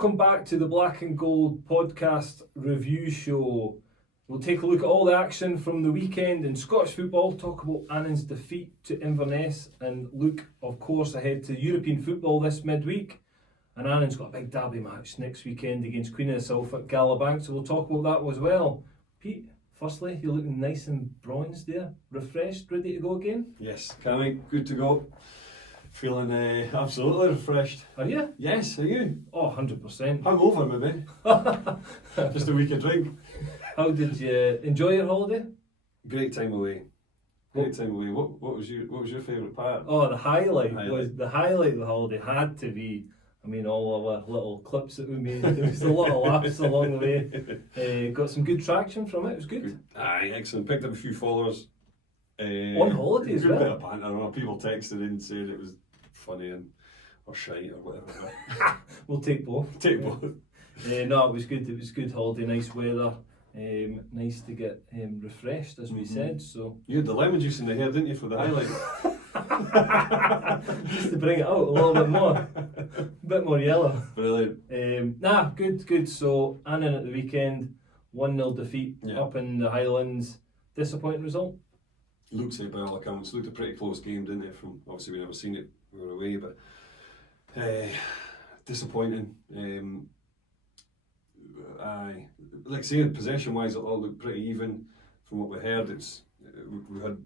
Welcome back to the Black and Gold podcast review show. We'll take a look at all the action from the weekend in Scottish football, talk about Annan's defeat to Inverness, and look, of course, ahead to European football this midweek. And Annan's got a big derby match next weekend against Queen of the South at Gallowbank, so we'll talk about that as well. Pete, firstly, you're looking nice and bronzed there, refreshed, ready to go again? Yes, Cammy, good to go. Feeling absolutely refreshed. Are you? Yes, are you? Oh, 100%. Hungover maybe. Just a week of drink. How did you enjoy your holiday? Great time away. Great time away. What was your favourite part? Oh, the highlight of the holiday had to be, all our little clips that we made. There was a lot of laughs along the way. Got some good traction from it. It was good. Aye, excellent. Picked up a few followers. On holiday as well. Good bit of banter. People texted in and said it was funny or shite or whatever. We'll take both. Take both. No, it was good. It was good holiday, nice weather. Nice to get refreshed, as we said. So you had the lemon juice in the hair, didn't you, for the highlight? Just to bring it out a little bit more, a bit more yellow. Brilliant. Good. So Annan at the weekend, 1-0 defeat up in the Highlands. Disappointing result. Looks like by all accounts, looked a pretty close game, didn't it? From obviously we never seen it, we were away, but disappointing. Like saying possession wise, it all looked pretty even. From what we heard, we had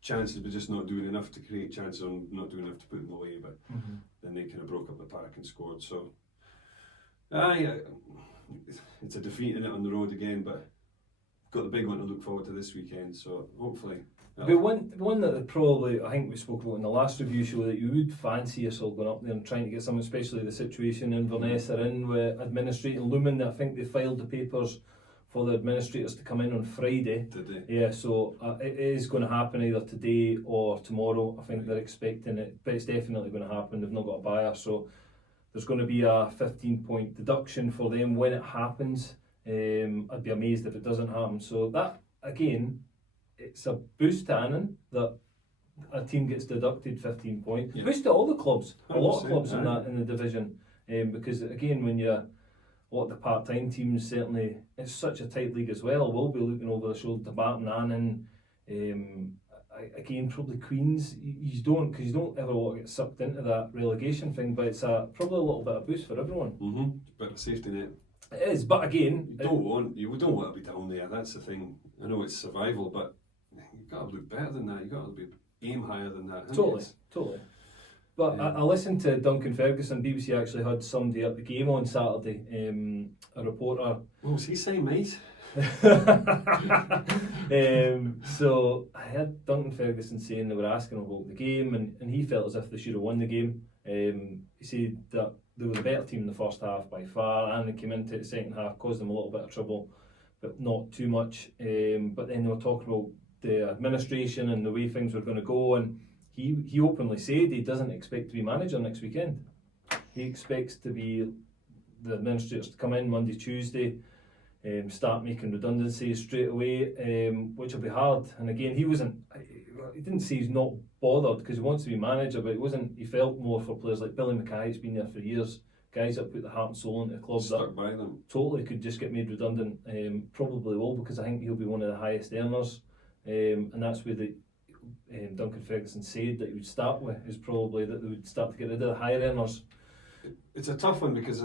chances, but just not doing enough to create chances, or not doing enough to put them away. But then they kind of broke up the park and scored. So, it's a defeat in it on the road again, but got the big one to look forward to this weekend. So hopefully. But one that probably, I think we spoke about in the last review show, that you would fancy us all going up there and trying to get some, especially the situation Inverness are in with administrating looming. I think they filed the papers for the administrators to come in on Friday. Did they? Yeah, so it is going to happen either today or tomorrow. I think they're expecting it, but it's definitely going to happen. They've not got a buyer, so there's going to be a 15-point deduction for them when it happens. I'd be amazed if it doesn't happen. So that, again, it's a boost to Annan that a team gets deducted 15 points. Yeah. Boost to all the clubs, a lot of clubs in the division, because again, when you're a lot of the part-time teams, certainly it's such a tight league as well. We'll be looking over the shoulder to Barton, Annan, again probably Queens. You don't ever want to get sucked into that relegation thing, but it's probably a little bit of boost for everyone. It's a bit of a safety net. It is, but again, you don't want to be down there. That's the thing. I know it's survival, but you've got to look better than that. You've got to aim higher than that. Totally. But I listened to Duncan Ferguson. BBC actually had somebody at the game on Saturday, a reporter. What was he saying, mate? So I heard Duncan Ferguson saying they were asking him about the game, and he felt as if they should have won the game. He said that they were the better team in the first half by far, and they came into the second half, caused them a little bit of trouble, but not too much. But then they were talking about the administration and the way things were going to go, and he openly said he doesn't expect to be manager next weekend. He expects to be the administrators to come in Monday, Tuesday, start making redundancies straight away, which will be hard. And again, he didn't say he's not bothered because he wants to be manager, but he felt more for players like Billy Mackay, who's been there for years, guys that put the heart and soul into the club, stuck by them, totally could just get made redundant. Probably will, because I think he'll be one of the highest earners, and that's where Duncan Ferguson said that he would start with, is probably that they would start to get rid of the higher earners. It's a tough one because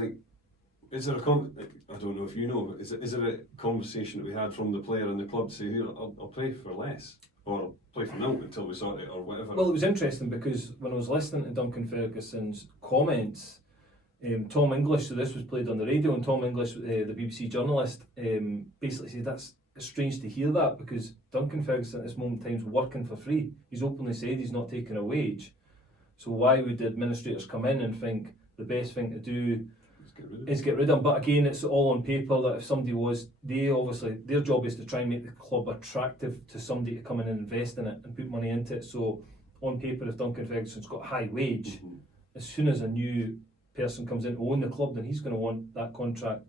is there I don't know if you know, but is there a conversation that we had from the player and the club to say, here, I'll play for less, or play for nil until we sort it, or whatever? Well, it was interesting because when I was listening to Duncan Ferguson's comments, Tom English, so this was played on the radio, and Tom English, the BBC journalist, basically said that's strange to hear that, because Duncan Ferguson at this moment in time is working for free. He's openly said he's not taking a wage. So why would the administrators come in and think the best thing to do is get rid of him? But again, it's all on paper that if somebody obviously their job is to try and make the club attractive to somebody to come in and invest in it and put money into it. So on paper, if Duncan Ferguson's got a high wage, as soon as a new person comes in to own the club, then he's going to want that contract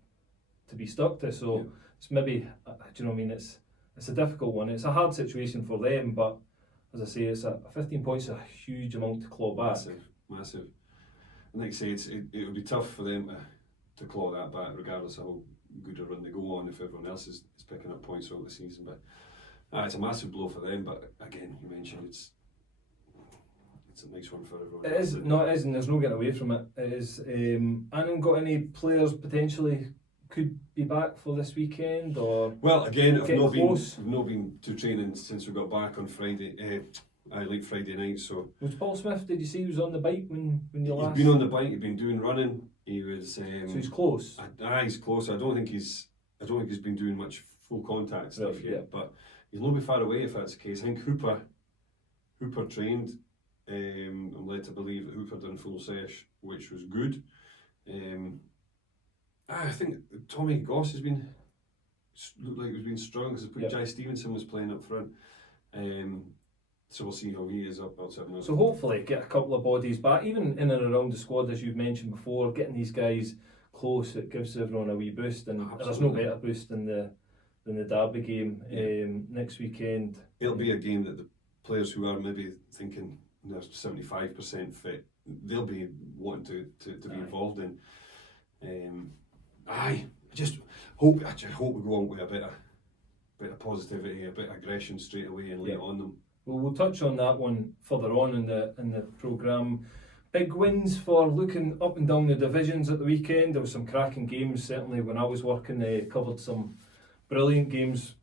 to be stuck to. So it's maybe, do you know what I mean? It's a difficult one. It's a hard situation for them, but as I say, it's 15 points is a huge amount to claw back. Massive. And like I say, it would be tough for them to claw that back, regardless of how good a run they go on, if everyone else is picking up points throughout the season. But it's a massive blow for them. But again, you mentioned it's a nice one for everyone. It is, no, it is, and there's no getting away from it. It is. Annan got any players potentially could be back for this weekend, or well, again, I've not close? been to training since we got back on Friday. Late Friday night. So was Paul Smith? Did you see he was on the bike when you last? He's been on the bike. He's been doing running. He was. So he's close. He's close. I don't think he's been doing much full contact stuff yet. Yeah. But he's not be far away if that's the case. I think Hooper trained. I'm led to believe that Hooper done full sesh, which was good. I think Tommy Goss has been looked like he's been strong because Jai Stevenson was playing up front. So we'll see how he is up outside. So hopefully get a couple of bodies back, even in and around the squad, as you've mentioned before. Getting these guys close, it gives everyone a wee boost, and there's no better boost than the Derby game next weekend. It'll be a game that the players who are maybe thinking they're 75% fit, they'll be wanting to be involved in. I just hope we go on with a bit of positivity, a bit of aggression straight away and lay it on them. Well, we'll touch on that one further on in the programme. Big wins for looking up and down the divisions at the weekend. There was some cracking games, certainly when I was working, covered some brilliant games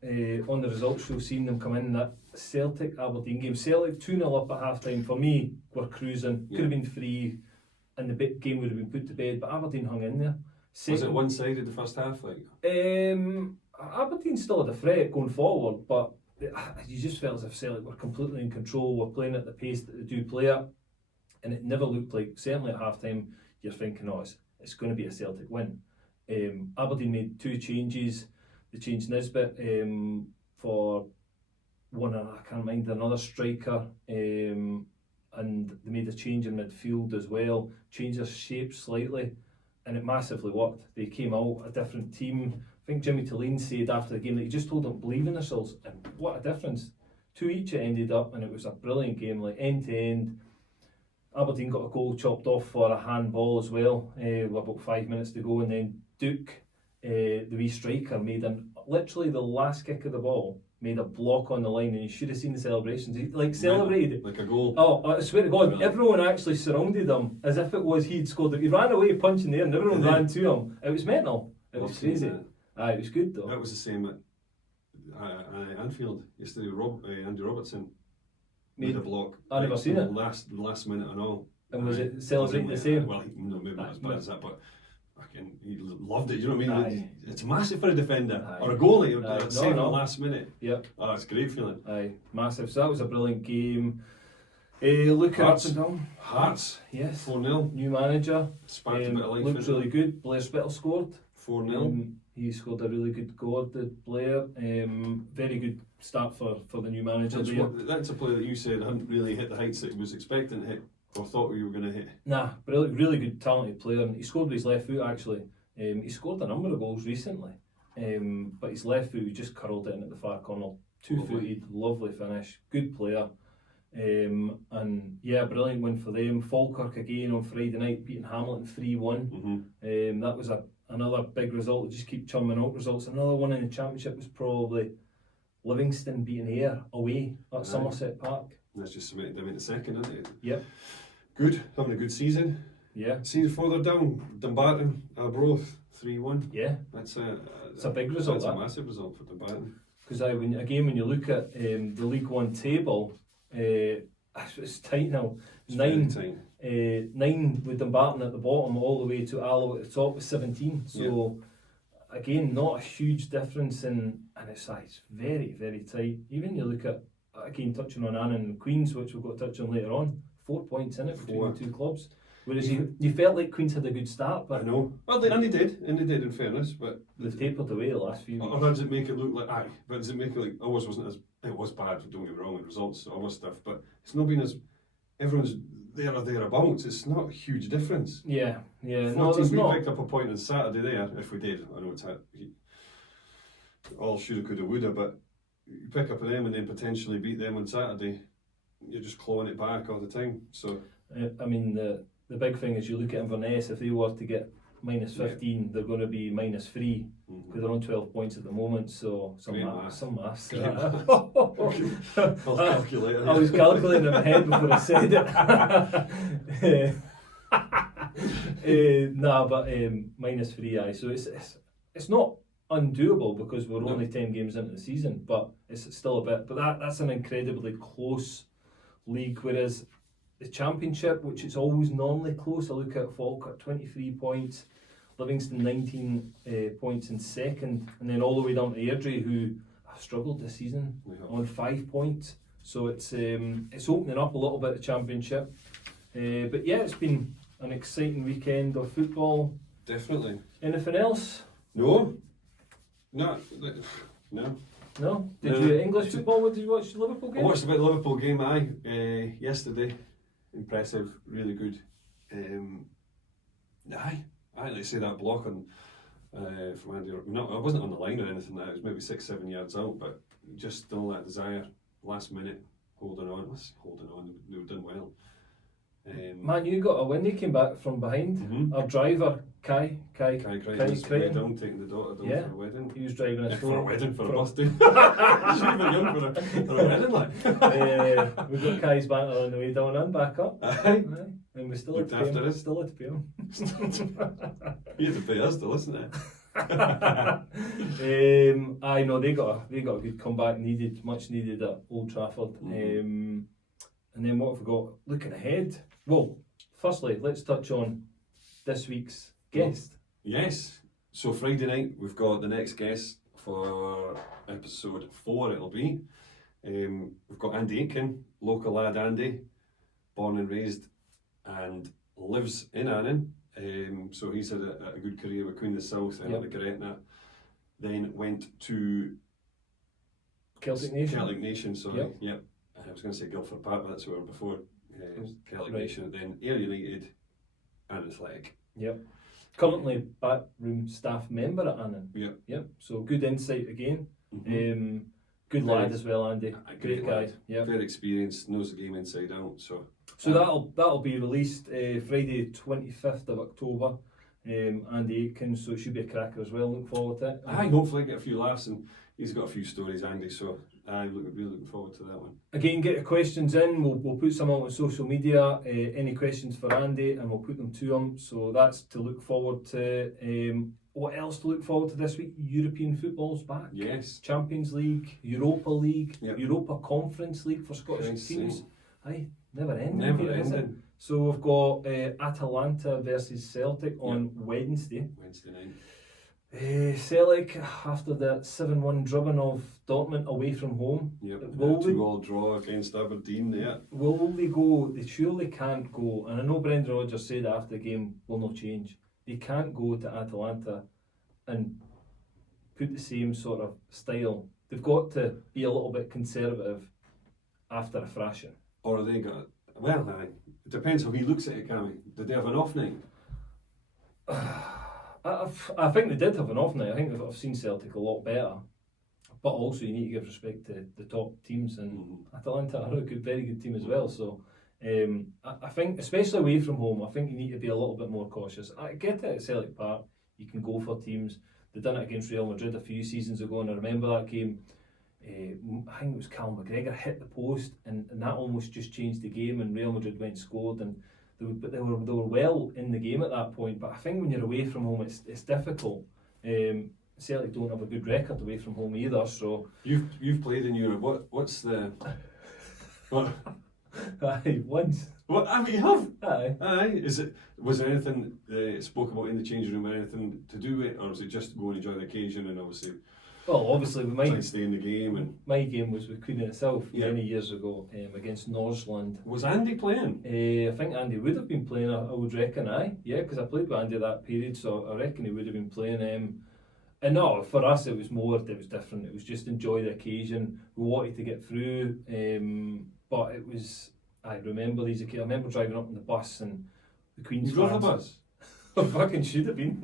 on the results show, seeing them come in. That Celtic Aberdeen game, Celtic 2-0 up at half time. For me, we're cruising, could have been 3 and the game would have been put to bed, but Aberdeen hung in there. Was it one-sided the first half? Aberdeen still had a threat going forward, but you just felt as if Celtic were completely in control, were playing at the pace that they do play at, and it never looked like, certainly at half time, you're thinking, it's going to be a Celtic win. Aberdeen made 2 changes. They changed Nisbet for one, I can't mind, another striker, and they made a change in midfield as well, changed their shape slightly, and it massively worked. They came out a different team. I think Jimmy Tulane said after the game that he just told them believe in themselves, and what a difference. 2 each it ended up, and it was a brilliant game, like end to end. Aberdeen got a goal chopped off for a handball as well, with about 5 minutes to go, and then Duke, the wee striker, made literally the last kick of the ball, made a block on the line, and you should have seen the celebrations. He celebrated like a goal. Oh, I swear to God, everyone actually surrounded him as if it was he'd scored. He ran away punching the air, and everyone ran to him. It was mental. It was crazy. It was good though. That was the same at Anfield yesterday. Andy Robertson made a block. I never seen it. Last minute and all. And was it celebrating the same? Well, maybe not as bad as that, but he loved it. You know what I mean? It's massive for a defender or a goalie. Saving the last minute. Yep. It's a great feeling. Massive. So that was a brilliant game. Looking up and down. Hearts. Yes. 4-0. New manager. Sparked a bit of life. Looked really good. Blair Spittle scored. 4-0. He scored a really good goal, did Blair. Very good start for the new manager. That's a player that you said hadn't really hit the heights that he was expecting to hit or thought you were going to hit. Nah, really good, talented player. And he scored with his left foot actually. He scored a number of goals recently, but his left foot, he just curled it in at the far corner. 2-footed, lovely finish, good player. And yeah, brilliant win for them. Falkirk again on Friday night, beating Hamilton 3-1. That was another big result. Just keep chumming out results. Another one in the championship was probably Livingston beating Ayr away at Somerset Park. That's just cemented them into second, isn't it? Yep. Good, having a good season. Yeah. Seems further down, Dumbarton, Arbroath 3-1. Yeah. It's a big result. That's a massive result for Dumbarton. Because when you look at the League One table, it's tight now. It's 9 with Dumbarton at the bottom, all the way to Alloa at the top with 17. So again, not a huge difference, and it's very, very tight. Even you look at, again, touching on Annan and Queens, which we've got to touch on later on, 4 points in it between the 2 clubs. Whereas you felt like Queens had a good start, but I know. Well, they did in fairness, but they've tapered away the last few weeks. Or does it make it look like but does it make it like ours wasn't as it was bad? Don't get me wrong, with results, all this stuff, but it's not been as everyone's there or thereabouts. It's not a huge difference. Yeah. No, there's not. We picked up a point on Saturday there. If we did, I know it's all shoulda, coulda, woulda, but you pick up on them and then potentially beat them on Saturday. You're just clawing it back all the time. So I mean the big thing is you look at Inverness, if they were to get minus 15, they're going to be minus 3 because they're on 12 points at the moment. So some maths. Calculator. I was calculating in my head before I said it. But minus 3, aye. So it's not undoable because we're only 10 games into the season, but it's still a bit. But that's an incredibly close league, whereas the Championship, which is always normally close, I look at Falkirk 23 points, Livingston 19 points in second, and then all the way down to Airdrie, who have struggled this season on 5 points. So it's opening up a little bit, the Championship. But yeah, it's been an exciting weekend of football. Definitely. Anything else? No. No? Did you English football? What did you watch the Liverpool game? I watched a bit of the Liverpool game, yesterday. Impressive, really good. Like I say, that block on from Andy. No, I wasn't on the line or anything. It was maybe 6-7 yards out, but just still that desire, last minute, holding on. They were done well. Man, you got a win. They came back from behind. Our driver, Kai down taking the daughter down for a wedding. He was driving us for a wedding, for a birthday. She's even young for a wedding, like. We've got Kai's banter on the way down and back up. Aye. And we still had to pay him. Still had to pay him. You had to pay us to listen to it. I know they got a good comeback, much needed at Old Trafford. And then what have we got? Looking ahead. Well, firstly, let's touch on this week's guest. Yes. So Friday night we've got the next guest for episode 4. It'll be. We've got Andy Aitken, local lad Andy, born and raised, and lives in Annan. So he's had a good career with Queen of the South and the Gretna. Then went to Celtic Nation. Sorry. Yep. I was going to say Guildford Park, but that's where we were before. Celtic Nation, then Ayr United and Athletic. Yep. Currently backroom staff member at Annan. Yep. So good insight again. Good lad as well, Andy. Great guy. Yeah. Very experienced, knows the game inside out. So that'll be released Friday 25th of October. Andy Aitken, so it should be a cracker as well. Look forward to it. Hopefully get a few laughs, and he's got a few stories, Andy. So I'm really looking forward to that one. Again, get your questions in. We'll put some on social media. Any questions for Andy, and we'll put them to him. So that's to look forward to. What else to look forward to this week? European football's back. Yes. Champions League, Europa League, Europa Conference League for Scottish teams. Aye, never ending. So we've got Atalanta versus Celtic on Wednesday. Wednesday night. Celtic, after that 7-1 drubbing of Dortmund away from home. Yep. 2-2 draw against Aberdeen. Yeah. Will they go? They surely can't go. And I know Brendan Rodgers said after the game will not change. They can't go to Atalanta and put the same sort of style. They've got to be a little bit conservative after a thrashing. Or are they got? Well, it depends how he looks at it, Cammy. Did they have an off night? I think they did have an off night. I think I've seen Celtic a lot better. But also you need to give respect to the top teams, and Atalanta are a very good team as well. So I think, especially away from home, I think you need to be a little bit more cautious. I get it at Celtic Park, you can go for teams. They've done it against Real Madrid a few seasons ago, and I remember that game. I think it was Cal McGregor hit the post, and that almost just changed the game, and Real Madrid went and scored, and they were well in the game at that point. But I think when you're away from home, it's difficult. Celtic don't have a good record away from home either. So you've played in Europe. What's the what? Aye, once. What? I mean, you have. Aye. Was there anything spoke about in the changing room or anything to do with it, or was it just go and enjoy the occasion and obviously? Well, obviously, try and stay in the game. And my game was with Queen itself many years ago against Norseland. Was Andy playing? I think Andy would have been playing. I would reckon. Because I played with Andy that period, so I reckon he would have been playing. And no, for us it was different. It was just enjoy the occasion. We wanted to get through, but it was. I remember driving up on the bus and the Queen's fans. You drove the bus? Fucking should have been.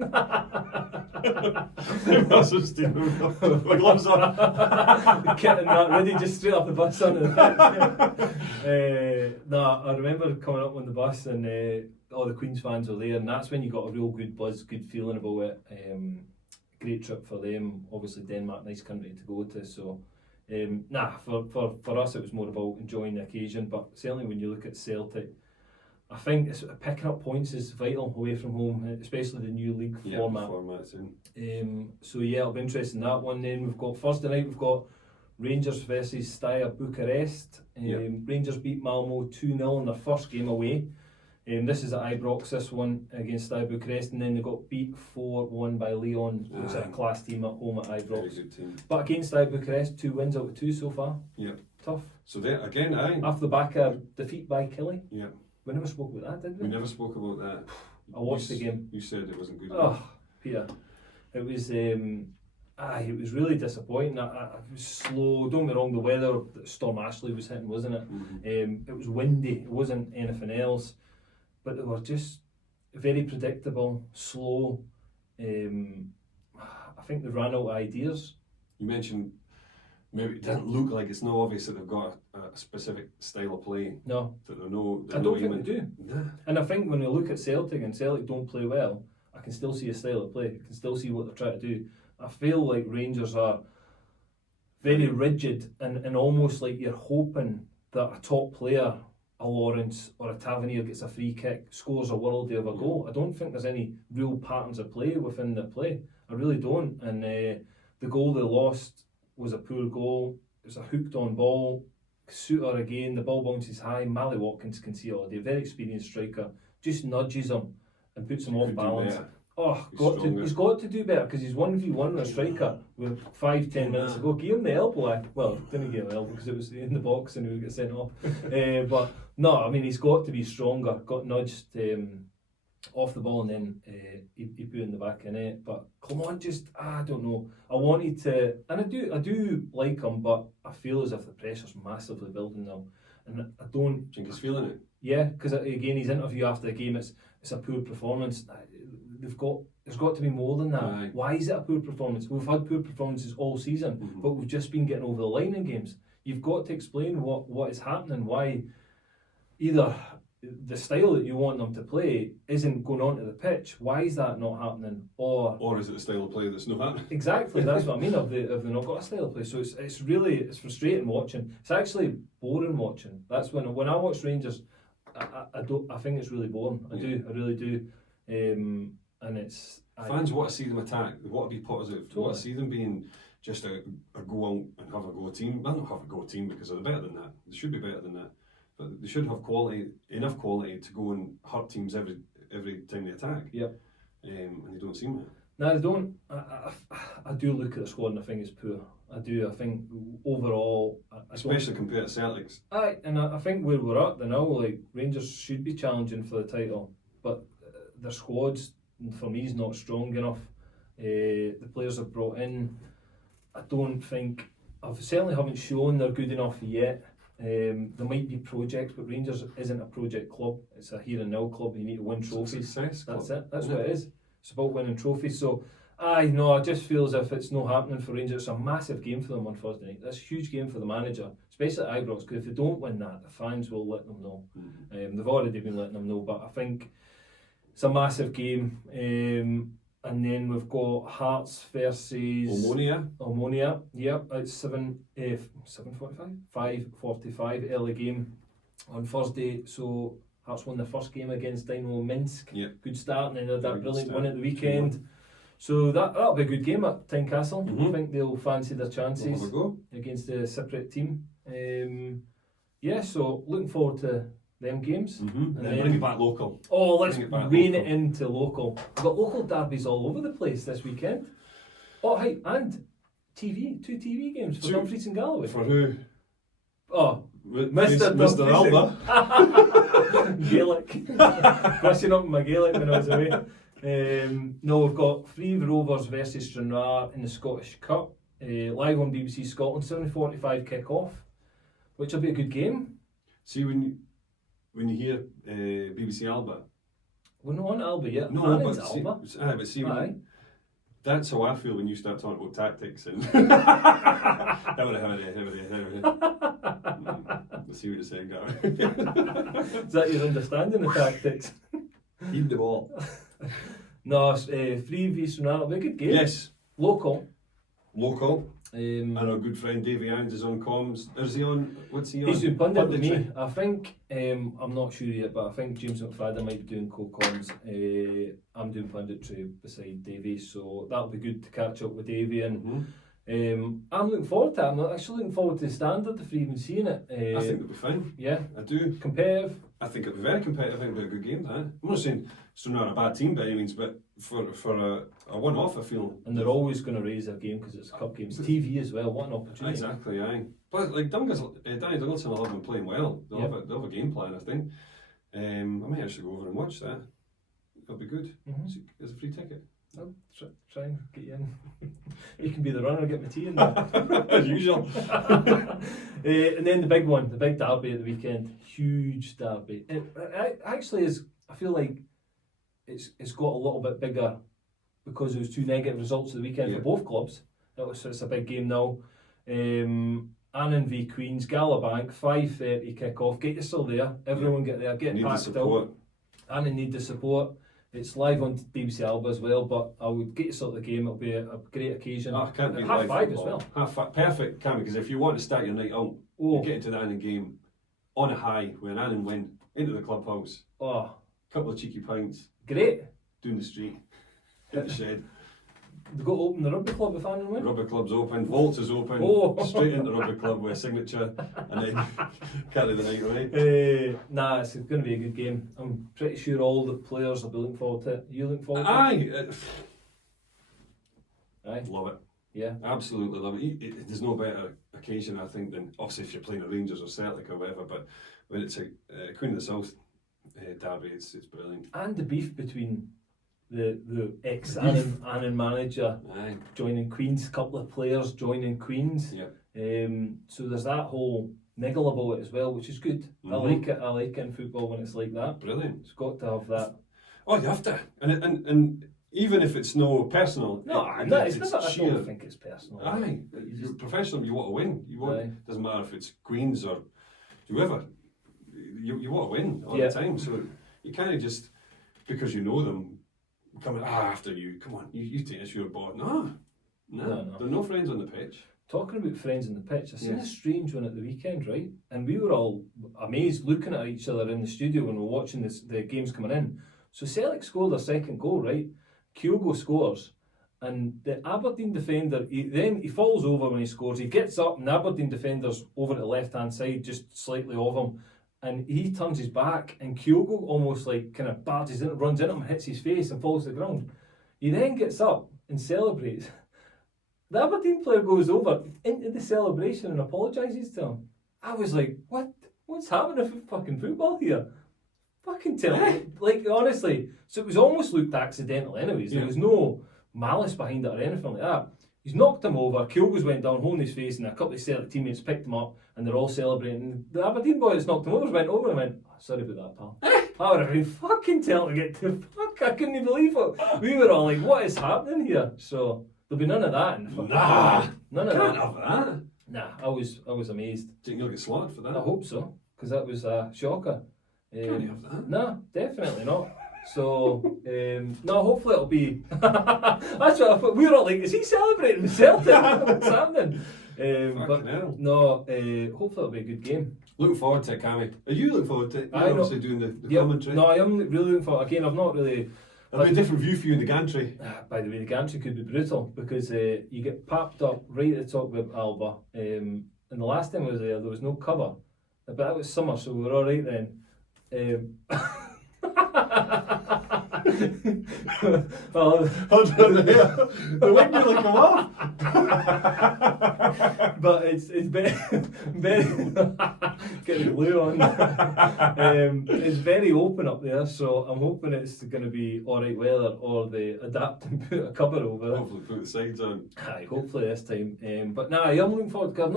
That's just my gloves on. The kit and that ready, just straight off the bus onto the pitch. Nah, I remember coming up on the bus and all the Queen's fans were there, and that's when you got a real good buzz, good feeling about it. Great trip for them. Obviously Denmark, nice country to go to. So, for us it was more about enjoying the occasion. But certainly when you look at Celtic, I think it's, picking up points is vital away from home, especially the new league format. So yeah, it'll be interesting that one. Then we've got Thursday night. We've got Rangers versus Steaua Bucharest. Rangers beat Malmo 2-0 in their first game away. This is at Ibrox, this one against Steaua Bucharest, and then they got beat 4-1 by Leon, which is a class team at home at Ibrox. Very good team. But against Steaua Bucharest, 2 wins out of 2 so far. Yeah. Tough. So there again, Off the back of defeat by Killie. Yeah. We never spoke about that, did we? We never spoke about that. I watched the game. You said it wasn't good. Oh, Peter. It was it was really disappointing. It was slow. Don't get me wrong, the weather that Storm Ashley was hitting, wasn't it? Mm-hmm. It was windy. It wasn't anything else. But they were just very predictable, slow. I think they ran out of ideas. You mentioned maybe it doesn't look like it's no obvious that they've got a specific style of play. No. That they're no. I don't think they do. Nah. And I think when we look at Celtic and Celtic don't play well, I can still see a style of play. I can still see what they're trying to do. I feel like Rangers are very rigid and almost like you're hoping that a top player, a Lawrence or a Tavernier, gets a free kick, scores a worldie of a goal. I don't think there's any real patterns of play within the play. I really don't. And the goal they lost was a poor goal. It was a hooked on ball. Suter again, the ball bounces high. Mally Watkins can see it all day. Very experienced striker. Just nudges him and puts him off balance. He's got to do better because he's 1v1 with a striker with 5-10 minutes to go. Give him the elbow. Well, didn't give him the elbow because it was in the box and he would get sent off. But no, I mean, he's got to be stronger. Got nudged off the ball and then he put in the back of the net. But Clement I don't know. I wanted to, and I do like him, but I feel as if the pressure's massively building now, and I don't. Do you think he's feeling it? Yeah, because again, his interview after the game, it's a poor performance. There's got to be more than that. Aye. Why is it a poor performance? We've had poor performances all season, but we've just been getting over the line in games. You've got to explain what is happening. Why either the style that you want them to play isn't going onto the pitch. Why is that not happening? Or is it the style of play that's not happening? Exactly, that's what I mean. Have they not got a style of play? So it's really frustrating watching. It's actually boring watching. That's when I watch Rangers, I think it's really boring. I really do. And it's fans want to see them attack. They want to be positive. They want to see them being just a go out and have a go team. Well, not have a go team because they're better than that. They should be better than that. But they should have enough quality to go and hurt teams every time they attack. Yep. And they don't seem to. No, they don't. I do look at the squad and I think it's poor. I do. I think overall, especially compared to Celtic's. And I think where we're at now, like Rangers should be challenging for the title, but their squads for me is not strong enough. The players I've brought in, I don't think, certainly haven't shown they're good enough yet. There might be projects, but Rangers isn't a project club. It's a here and now club. You need to win trophies. That's it. That's what it is. It's about winning trophies. So, I just feel as if it's not happening for Rangers. It's a massive game for them on Thursday night. That's a huge game for the manager, especially at Ibrox, because if they don't win that, the fans will let them know. They've already been letting them know, but I think it's a massive game. And then we've got Hearts versus Omonia. Yep, it's 5:45 early game on Thursday. So Hearts won the first game against Dynamo Minsk. Yep. Good start, and then had that brilliant win at the weekend. So that'll be a good game at Tynecastle. I think they'll fancy their chances against the Cypriot team. So looking forward to them games. And then bring it back local. Oh, let's rein it into local. We've got local derbies all over the place this weekend. Oh, hey, and TV, 2 TV games for Dumfries and Galloway. For who? Oh, Mr. Alba. Gaelic. Brushing up my Gaelic when I was away. No, we've got Free Rovers versus Stranraer in the Scottish Cup. Live on BBC Scotland, 7:45 kick-off, which will be a good game. See, when you hear BBC Alba, We're not on Alba yet. No, Annan's but see, Alba. but see, Aye. that's how I feel when you start talking about tactics and. How Let's see what you're saying, Gary. Is that your understanding of tactics? Heed the ball. No, 3v Sonata, a good game. Yes. Local. And our good friend Davey Irons is on comms. Is he on? What's he on? He's doing pundit with me. Punditry. I think, I'm not sure yet, but I think James McFadden might be doing co-comms. I'm doing punditry beside Davey, so that'll be good to catch up with Davey. And I'm looking forward to it. I'm actually looking forward to the standard if we're even seeing it. I think it'll be fine. Yeah. I do. Competitive. I think it'll be very competitive. I think it'll be a good game. I'm not saying it's not a bad team by any means, but for a one-off, I feel. And they're always going to raise their game because it's a cup game. It's TV as well. What an opportunity. Exactly, aye. But like Danny Douglas will have been playing well. They'll have a game plan, I think. I might actually go over and watch that. It'll be good. It's a free ticket. I'll try and get you in. You can be the runner, get my tea in there. As usual. And then the big one, the big derby at the weekend. Huge derby. It actually is, I feel like it's got a little bit bigger because there was 2 negative results at the weekend for both clubs. It's a big game now. Annan v Queens, Galabank, 5:30 kick-off. Get yourself there. Everyone get there. Get packed out. Annan need the support. It's live on BBC Alba as well, but I would get yourself the game. It'll be a great occasion. I can't be half live 5 football. as well. Half 5, perfect, Cammy, because if you want to start your night out, you get into the Annan game on a high with an Annan win into the clubhouse. Couple of cheeky pints. Great. Down the street. Hit the shed. They've got to open the rugby club if Annan win. Rugby club's open, Vaults is open, straight into rugby club with a signature, and then carry the night away. Nah, it's going to be a good game. I'm pretty sure all the players will be looking forward to it. You looking forward to it? Aye. Love it. Yeah. Absolutely love it. There's no better occasion, I think, than obviously if you're playing at Rangers or Celtic or whatever, but when it's a Queen of the South derby, it's brilliant. And the beef between the ex-Annan manager joining Queens, a couple of players joining Queens. Yeah. So there's that whole niggle about it as well, which is good. I like it in football when it's like that. Brilliant. It's got to have that. Oh, you have to. And even if it's no personal. No, it's not. I don't think it's personal. Aye. You're professional, you want to win. You want. Doesn't matter if it's Queens or whoever. You want to win all the time. So you kind of just, because you know them, coming after you, come on, you take this, you're bought. No. They're no friends on the pitch. Talking about friends on the pitch, I seen a strange one at the weekend, right? And we were all amazed looking at each other in the studio when we were watching the games coming in. So Celtic scored their second goal, right? Kyogo scores, and the Aberdeen defender, he falls over when he scores. He gets up, and the Aberdeen defender's over at the left-hand side, just slightly off him. And he turns his back, and Kyogo almost like kind of barges in, runs into him, hits his face, and falls to the ground. He then gets up and celebrates. The Aberdeen player goes over into the celebration and apologises to him. I was like, what? What's happening with fucking football here? Fucking tell me. Like, honestly. So it was almost looked accidental anyways. There was no malice behind it or anything like that. He's knocked him over, Kyogo's went down, holding his face, and a couple of Celtic teammates picked him up, and they're all celebrating. The Aberdeen boy that's knocked him over went over and went, sorry about that, pal. I would have been fucking telling to get to fuck. I couldn't believe it. We were all like, what is happening here? So there'll be none of that. None of Can't that. have that. Nah, I was amazed. Do you think you'll get slaughtered for that? I hope so, because that was a shocker. Can't have that. No, definitely not. So, no, hopefully it'll be. That's what I thought. We were all like, is he celebrating with Celtic? What's happening? But no, hopefully it'll be a good game. Looking forward to it, Cammy. Are you looking forward to it? You're obviously doing the commentary. No, I am really looking forward. Again, I've not really. There'll be a different view for you in the gantry. By the way, the gantry could be brutal because you get papped up right at the top of Alba. And the last time I was there was no cover. But that was summer, so we were all right then. Well, the wing nearly come off. But it's very getting the glue on. It's very open up there, so I'm hoping it's going to be alright weather, or they adapt and put a cover over it. Hopefully put the sides on. Aye, hopefully this time. But nah, I'm looking forward, because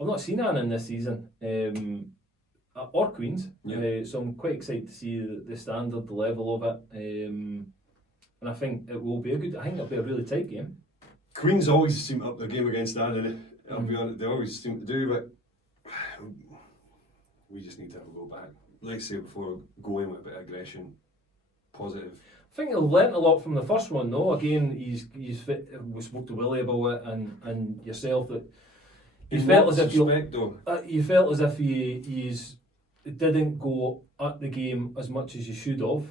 I've not seen Annan this season. or Queens. Yeah. So I'm quite excited to see the standard, the level of it, and I think it will be I think it'll be a really tight game. Queens always seem up their game against Annan. I'll be honest, they always seem to do, but we just need to have a go back. Like I say before, go in with a bit of aggression, positive. I think he'll learnt a lot from the first one, though. Again, he's fit. We spoke to Willie about it, and yourself that you felt as if you felt as if he's didn't go at the game as much as you should have.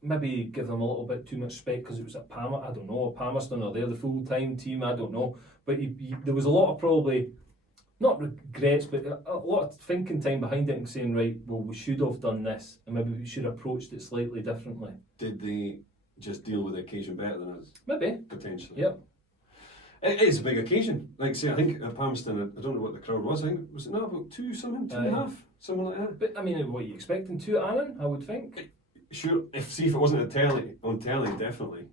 Maybe give them a little bit too much respect because it was at I don't know, Palmerston, or they're the full time team. I don't know, but there was a lot of probably not regrets, but a lot of thinking time behind it and saying, right, well, we should have done this, and maybe we should have approached it slightly differently. Did they just deal with the occasion better than us? Maybe. Potentially. Yep. It is a big occasion. Like say, I think at Palmerston, I don't know what the crowd was. I think was it not about 2 something, 2.5, something like that. But I mean, what are you expecting? 2 at Annan, I would think. Sure. If it wasn't on telly, definitely.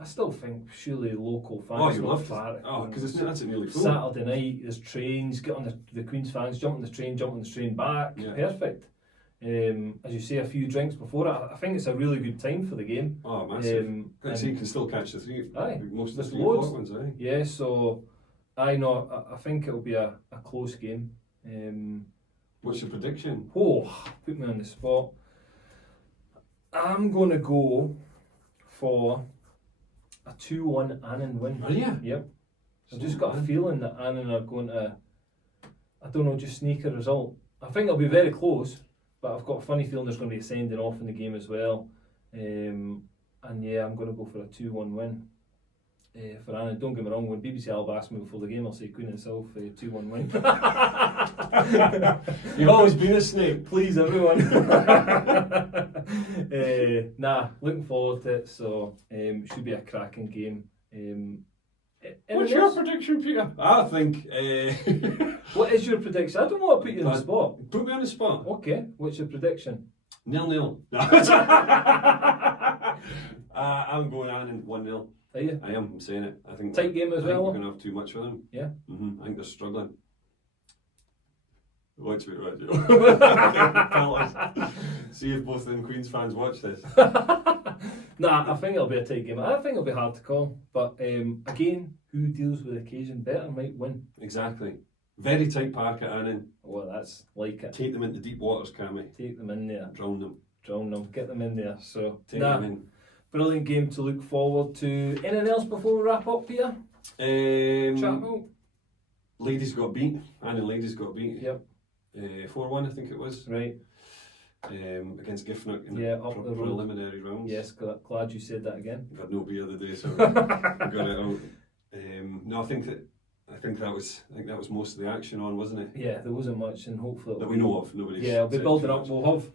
I still think surely local fans. Oh, you love it. Oh, because that's nearly full. Saturday night, there's trains. Get on the Queen's fans, jump on the train back. Yeah. Perfect. As you say, a few drinks before it. I think it's a really good time for the game. Oh, massive. So you can still catch the 3. Aye, most of the 3 loads. o'clock ones. Aye. Yeah, so I think it'll be a close game. What's your prediction? Oh, put me on the spot. I'm going to go for a 2-1 Annan win. Are you? Yep. I've just got a feeling that Annan are going to, I don't know, just sneak a result. I think it'll be very close, but I've got a funny feeling there's going to be a sending off in the game as well. And yeah, I'm going to go for a 2-1 win for Annan. Don't get me wrong, when BBC Alba asked me before the game, I'll say Queen itself 2-1 win. You've always been a snake. Please, everyone. Looking forward to it. So should be a cracking game. What's your prediction, Peter? I think. What is your prediction? I don't want to put you on the spot. Put me on the spot. Okay. What's your prediction? 0-0. I'm going Annan 1-0. Are you? I am. I'm saying it. I think tight game as well. We're going to have too much for them. Yeah. I think they're struggling. Watch me, Radio. See if both of them Queens fans watch this. I think it'll be a tight game. I think it'll be hard to call. But again, who deals with the occasion better might win. Exactly. Very tight park at Annan. Well, that's like it. Take them into deep waters, Cammy. Take them in there. Drown them. Get them in there. So take them in. Brilliant game to look forward to. Anything else before we wrap up, Peter? Chat about? Ladies got beat. Annan ladies got beat. Yep. 4-1, I think it was. Right. Against Giffnock in the preliminary rounds. Yes, glad you said that again. I've had no beer the day, so we got it out. No, I think that was most of the action on, wasn't it? Yeah, there wasn't much, and hopefully that we know of. Nobody's. Yeah, we'll be building up. We'll have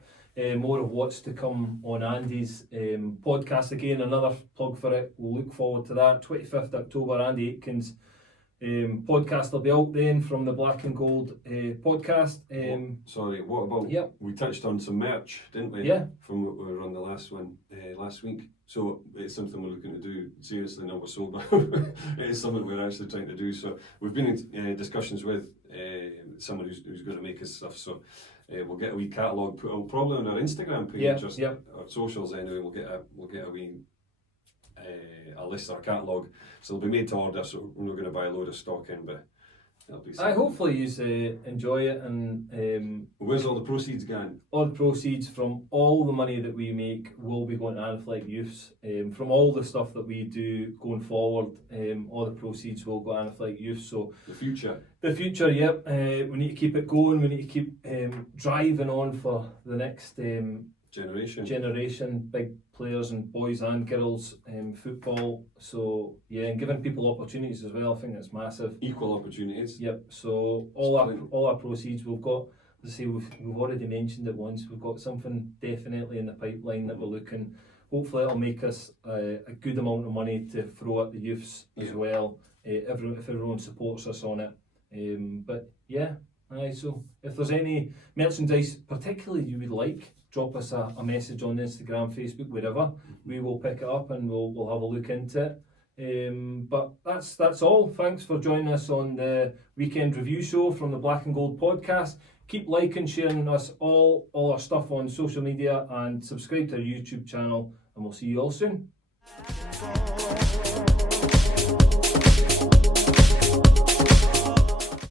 more of what's to come on Andy's podcast again. Another plug for it. We'll look forward to that. 25th October, Andy Aitken's podcast will be out then from the Black and Gold podcast. What about? Yep. We touched on some merch, didn't we? Yeah. From what we were on the last one last week. So it's something we're looking to do seriously now we're sober. It is something we're actually trying to do. So we've been in discussions with someone who's going to make us stuff. So we'll get a wee catalogue put out probably on our Instagram page, our socials anyway. We'll get a wee a list or a catalogue. So it'll be made to order. So we're not going to buy a load of stock in, but it'll be. Hopefully you enjoy it, and where's all the proceeds going? All the proceeds from all the money that we make will be going to Annan Youths. From all the stuff that we do going forward, all the proceeds will go to Annan Youths. So the future, yep. We need to keep it going. We need to keep driving on for the next generation, big players and boys and girls football. So yeah, and giving people opportunities as well. I think that's massive. Equal opportunities. Yep. So all our proceeds, we've got. As I say, we've already mentioned it once. We've got something definitely in the pipeline that we're looking. Hopefully, it'll make us a good amount of money to throw at the youths as well. If everyone supports us on it. But yeah. So if there's any merchandise particularly you would like, drop us a message on Instagram, Facebook, wherever. We will pick it up and we'll have a look into it. But that's all. Thanks for joining us on the weekend review show from the Black and Gold podcast. Keep liking, sharing us all our stuff on social media, and subscribe to our YouTube channel, and we'll see you all soon.